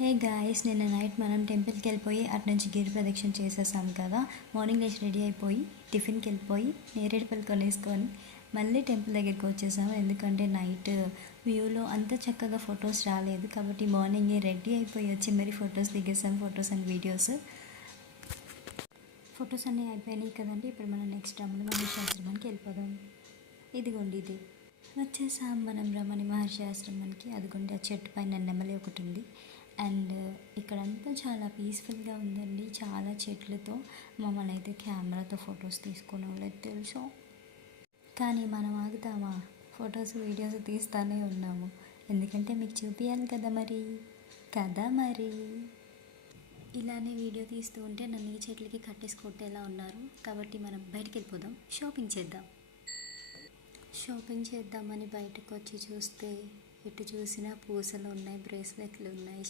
Hey guys, నిన్న night మనం టెంపుల్కి వెళ్ళిపోయి అటు నుంచి గిరి ప్రదక్షిణ చేసేసాం కదా. మార్నింగ్ లేచి రెడీ అయిపోయి టిఫిన్కి వెళ్ళిపోయి నేరేడుపల్లి కొనేసుకొని మళ్ళీ టెంపుల్ దగ్గరికి వచ్చేసాము. ఎందుకంటే నైట్ వ్యూలో అంత చక్కగా ఫొటోస్ రాలేదు కాబట్టి మార్నింగే రెడీ అయిపోయి వచ్చి మరీ ఫొటోస్ దిగేసాం. ఫొటోస్ అండ్ వీడియోస్ ఫొటోస్ అన్నీ అయిపోయినాయి కదండి. ఇప్పుడు మనం నెక్స్ట్ రమణ మహర్షి ఆశ్రమానికి వెళ్ళిపోదాం. ఇదిగోండి, ఇది వచ్చేసాం మనం రమణ మహర్షి ఆశ్రమానికి. అదిగోండి, ఆ చెట్టు పైన నెమలి ఒకటి ఉంది. అండ్ ఇక్కడంతా చాలా పీస్ఫుల్గా ఉందండి, చాలా చెట్లతో. మమ్మల్ని అయితే కెమెరాతో ఫొటోస్ తీసుకునే వాళ్ళకి తెలుసు, కానీ మనం ఆగుతామా? ఫొటోస్ వీడియోస్ తీస్తూనే ఉన్నాము, ఎందుకంటే మీకు చూపించాలి కదా మరి ఇలానే వీడియో తీస్తూ ఉంటే నన్ను ఈ చెట్లకి కట్టేసి కొట్టేలా ఉన్నారు. కాబట్టి మనం బయటికి వెళ్ళిపోదాం, షాపింగ్ చేద్దామని బయటకు వచ్చి చూస్తే ఎటు చూసినా పూసలు ఉన్నాయి, బ్రేస్లెట్లు ఉన్నాయి.